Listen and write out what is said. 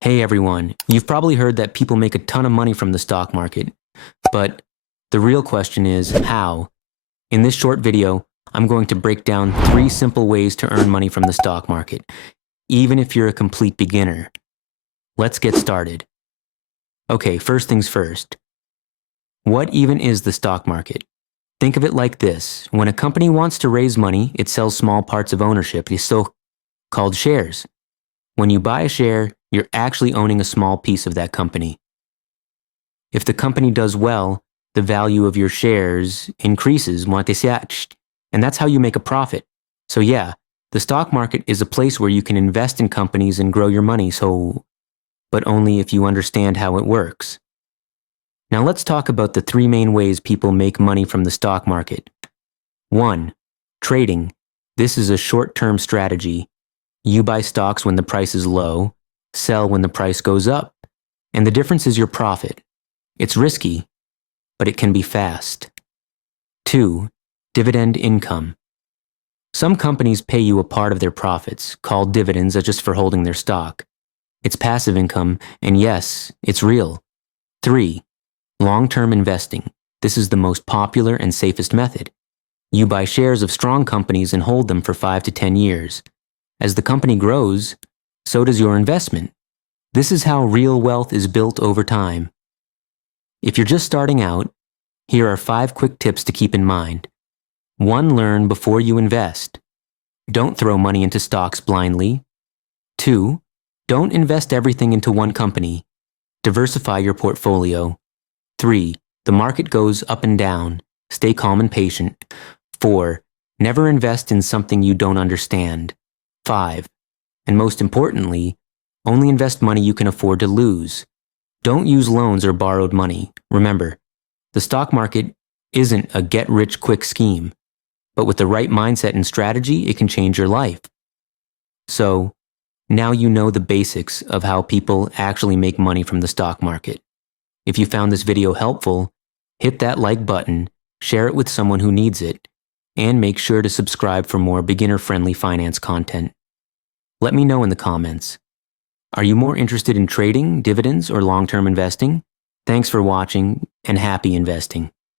Hey everyone, you've probably heard that people make a ton of money from the stock market, but the real question is how? In this short video, I'm going to break down 3 simple ways to earn money from the stock market, even if you're a complete beginner. Let's get started. Okay, first things first. What even is the stock market? Think of it like this. When a company wants to raise money, it sells small parts of ownership, these so-called shares. When you buy a share, you're actually owning a small piece of that company. If the company does well, the value of your shares increases, and that's how you make a profit. So yeah, the stock market is a place where you can invest in companies and grow your money, but only if you understand how it works. Now let's talk about the 3 main ways people make money from the stock market. 1. Trading. This is a short-term strategy. You buy stocks when the price is low, sell when the price goes up, and the difference is your profit. It's risky, but it can be fast. 2. Dividend income. Some companies pay you a part of their profits, called dividends, just for holding their stock. It's passive income, and yes, it's real. 3. Long-term investing. This is the most popular and safest method. You buy shares of strong companies and hold them for 5 to 10 years. As the company grows, so does your investment. This is how real wealth is built over time. If you're just starting out, here are 5 quick tips to keep in mind. 1. Learn before you invest. Don't throw money into stocks blindly. 2. Don't invest everything into one company. Diversify your portfolio. 3. The market goes up and down. Stay calm and patient. 4. Never invest in something you don't understand. 5. And most importantly, only invest money you can afford to lose. Don't use loans or borrowed money. Remember, the stock market isn't a get-rich-quick scheme, but with the right mindset and strategy, it can change your life. So, now you know the basics of how people actually make money from the stock market. If you found this video helpful, hit that like button, share it with someone who needs it, and make sure to subscribe for more beginner-friendly finance content. Let me know in the comments. Are you more interested in trading, dividends, or long-term investing? Thanks for watching, and happy investing.